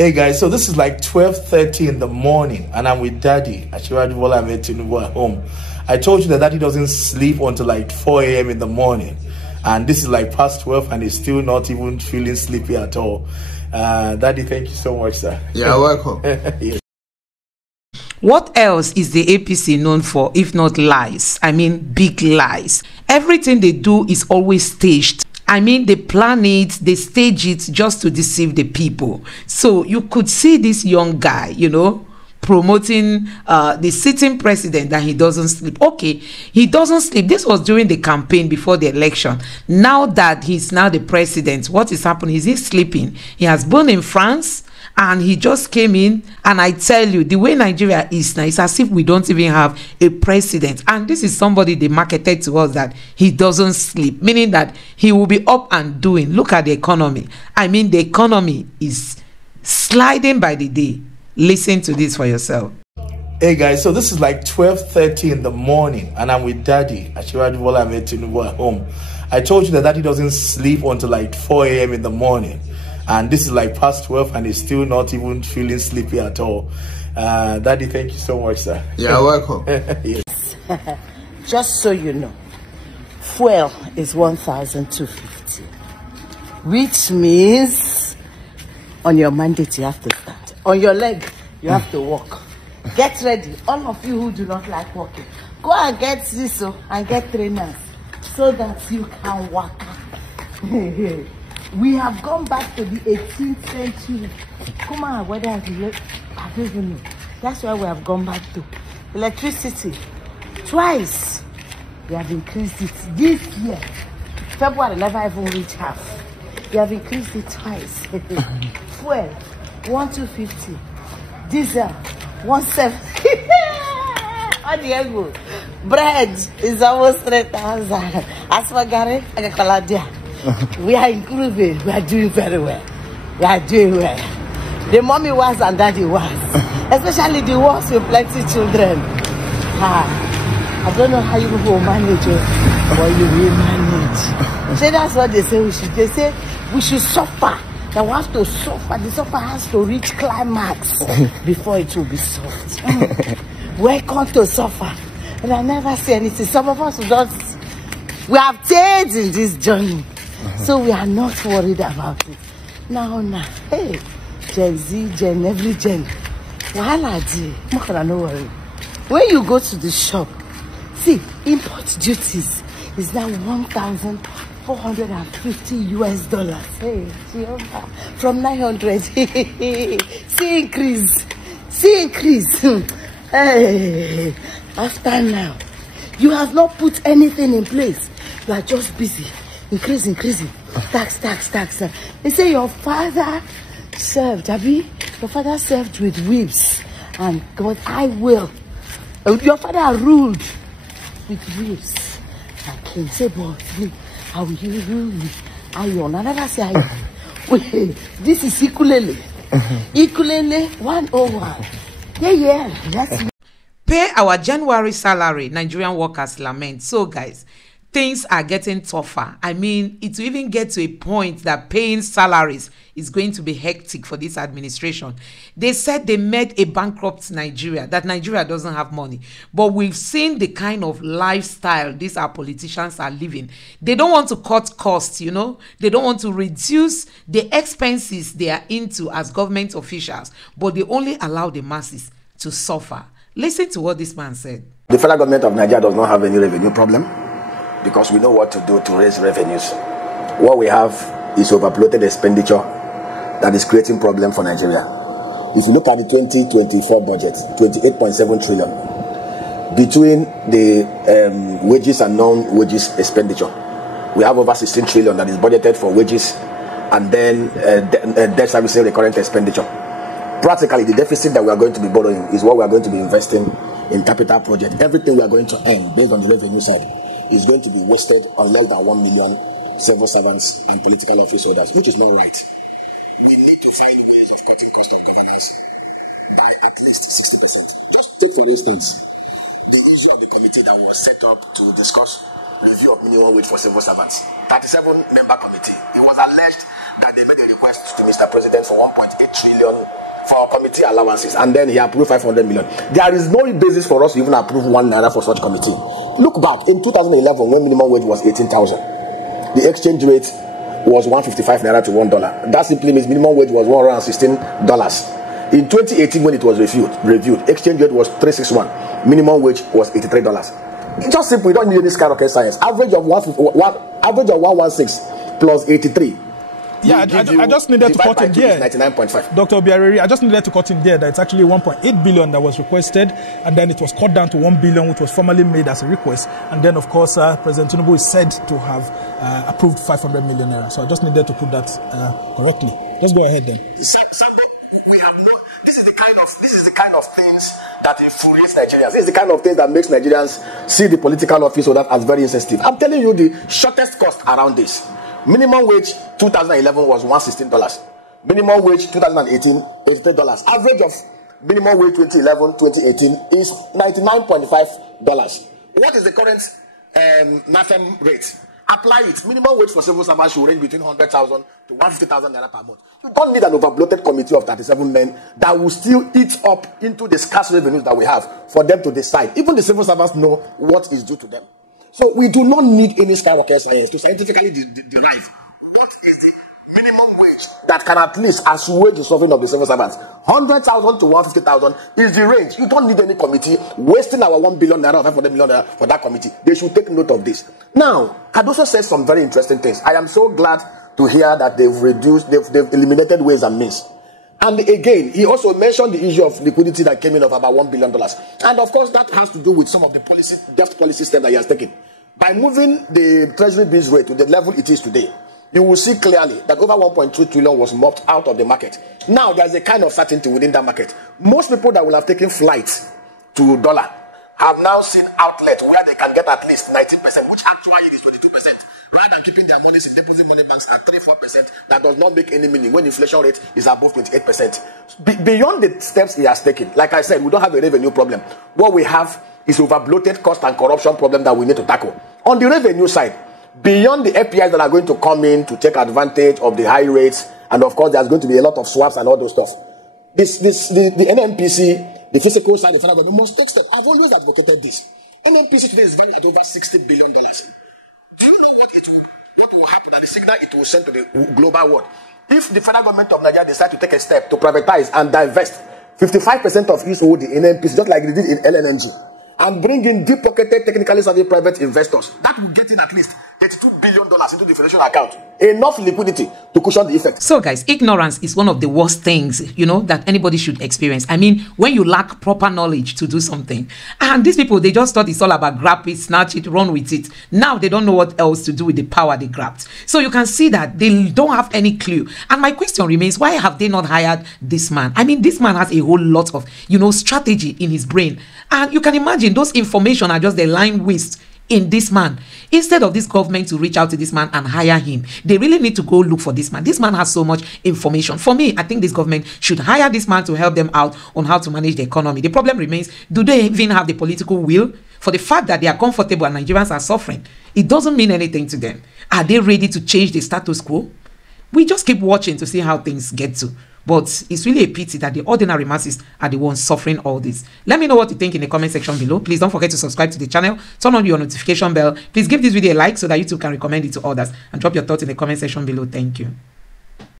Hey guys, so this is like 12:30 in the morning and I'm with Daddy Tinubu at home. I told you that Daddy doesn't sleep until like 4 a.m. in the morning, and this is like past 12 and he's still not even feeling sleepy at all. Daddy, thank you so much, sir. You're welcome. Yes. What else is the APC known for if not lies? I mean, big lies. Everything they do is always staged. I mean, they plan it, they stage it just to deceive the people. So you could see this young guy, you know, promoting the sitting president that he doesn't sleep. Okay, he doesn't sleep. This was during the campaign before the election. Now that he's now the president, what is happening? Is he sleeping? He has been in France and he just came in, and I tell you, the way Nigeria is now, it's as if we don't even have a president. And this is somebody they marketed to us that he doesn't sleep, meaning that he will be up and doing. Look at the economy. I mean, the economy is sliding by the day. Listen to this for yourself. Hey guys, so this is like 12:30 in the morning and I'm with Daddy Tinubu at home. I told you that Daddy doesn't sleep until like 4 a.m. in the morning, and this is like past 12 and he's still not even feeling sleepy at all. Daddy, thank you so much, sir. You're welcome. Yes. Just so you know, fuel is 1,250, which means on your mandate you have to stand. On your leg, you have to walk. Get ready. All of you who do not like walking, go and get this and get trainers so that you can walk. We have gone back to the 18th century. Come on, whether I don't even know. That's why we have gone back to electricity. Twice we have increased it this year. February never even reached half. We have increased it twice. Fuel 1,250, diesel 170. On the elbow. Bread is almost 3,000. As for Gary, we are improving. We are doing very well. We are doing well. The mommy was and daddy was, especially the ones with plenty children. I don't know how you will manage it, but you will manage. So that's what they say we should. They say we should suffer. That we have to suffer. The suffer has to reach climax before it will be soft. Welcome to suffer. And I never say anything. Some of us we have changed in this journey. So we are not worried about it. Now, hey, Gen Z, Gen, every Gen. No worry. When you go to the shop, see, import duties is now 1,450 US dollars. Hey, from 900. See increase. See increase. Hey, after now, you have not put anything in place. You are just busy. Increasing. Tax. They say your father served, Abi. Your father served with whips. And God, I will. Your father ruled with whips. And King said, but how will you rule me? Iron. I never say iron. Wait, this is ukulele. Ukulele 101. Yeah. That's Pay our January salary, Nigerian workers lament. So guys, things are getting tougher. I mean, it will even get to a point that paying salaries is going to be hectic for this administration. They said they met a bankrupt Nigeria, that Nigeria doesn't have money. But we've seen the kind of lifestyle these our politicians are living. They don't want to cut costs, you know. They don't want to reduce the expenses they are into as government officials, but they only allow the masses to suffer. Listen to what this man said. The federal government of Nigeria does not have any revenue problem, because we know what to do to raise revenues. What we have is overbloated expenditure that is creating problem for Nigeria. If you look at the 2024 budget, 28.7 trillion, between the wages and non-wages expenditure, we have over 16 trillion that is budgeted for wages, and then debt servicing recurrent expenditure. Practically, the deficit that we are going to be borrowing is what we are going to be investing in capital project. Everything we are going to earn based on the revenue side is going to be wasted on less than 1 million civil servants and political office holders, which is not right. We need to find ways of cutting cost of governance by at least 60%. Just take, for instance, the issue of the committee that was set up to discuss review of minimum wage for civil servants. 37-member committee. It was alleged that they made a request to Mr. President for 1.8 trillion for committee allowances, and then he approved 500 million. There is no basis for us to even approve 1 naira for such committee. Look back in 2011 when minimum wage was 18,000. The exchange rate was 155 naira to $1. That simply means minimum wage was $116. In 2018, when it was reviewed, exchange rate was 361. Minimum wage was $83. It's just simple. You don't need any skyrocket science. Average of 116 plus 83. Yeah, I just needed to cut in there. 99.5. Dr. Obiareri, I just needed to cut in there that it's actually 1.8 billion that was requested, and then it was cut down to 1 billion, which was formally made as a request. And then, of course, President Tinubu is said to have approved 500 million naira. So I just needed to put that correctly. Let's go ahead then. We have no. This is the kind of things that infuriates Nigerians. This is the kind of things that makes Nigerians see the political office or that as very insensitive. I'm telling you the shortest cost around this. Minimum wage 2011 was $116. Minimum wage 2018 $83. Average of minimum wage 2011-2018 is $99.5. What is the current NAFEM rate? Apply it. Minimum wage for civil servants should range between 100,000 to 150,000 naira per month. You don't need an overbloated committee of 37 men that will still eat up into the scarce revenues that we have for them to decide. Even the civil servants know what is due to them. So we do not need any skyrocket science to scientifically derive what is the minimum wage that can at least assuage the suffering of the civil servants. 100,000 to 150,000 is the range. You don't need any committee wasting our 1 billion naira or 500 million naira for that committee. They should take note of this. Now, Cardoso said some very interesting things. I am so glad to hear that they've eliminated ways and means. And again, he also mentioned the issue of liquidity that came in of about $1 billion. And of course, that has to do with some of the debt policy steps that he has taken. By moving the treasury bills rate to the level it is today, you will see clearly that over 1.2 trillion was mopped out of the market. Now, there's a kind of certainty within that market. Most people that will have taken flights to dollar have now seen outlets where they can get at least 19%, which actually is 22%. Rather than keeping their money in deposit money banks at 3-4%, that does not make any meaning when inflation rate is above 28%. Beyond the steps he has taken, like I said, we don't have a revenue problem. What we have is overbloated cost and corruption problem that we need to tackle. On the revenue side, beyond the APIs that are going to come in to take advantage of the high rates, and of course there's going to be a lot of swaps and all those stuff. The NNPC, the fiscal side, the federal government must take steps. I've always advocated this. NNPC today is valued at over $60 billion. Do you know what will happen and the signal it will send to the global world? If the federal government of Nigeria decides to take a step to privatize and divest 55% of its holding in NPC, just like they did in LNG, and bring in deep-pocketed, technically savvy private investors, that will get in at least $82 billion into the financial account. Enough liquidity to cushion the effect. So guys, ignorance is one of the worst things, that anybody should experience. I mean, when you lack proper knowledge to do something. And these people, they just thought it's all about grab it, snatch it, run with it. Now they don't know what else to do with the power they grabbed. So you can see that they don't have any clue. And my question remains, why have they not hired this man? I mean, this man has a whole lot of, strategy in his brain. And you can imagine those information are just the line waste in this man. Instead of this government to reach out to this man and hire him, they really need to go look for this man. This man has so much information. For me, I think this government should hire this man to help them out on how to manage the economy. The problem remains, do they even have the political will? For the fact that they are comfortable and Nigerians are suffering, it doesn't mean anything to them. Are they ready to change the status quo? We just keep watching to see how things get to. But it's really a pity that the ordinary masses are the ones suffering all this. Let me know what you think in the comment section below. Please don't forget to subscribe to the channel. Turn on your notification bell. Please give this video a like so that YouTube can recommend it to others. And drop your thoughts in the comment section below. Thank you.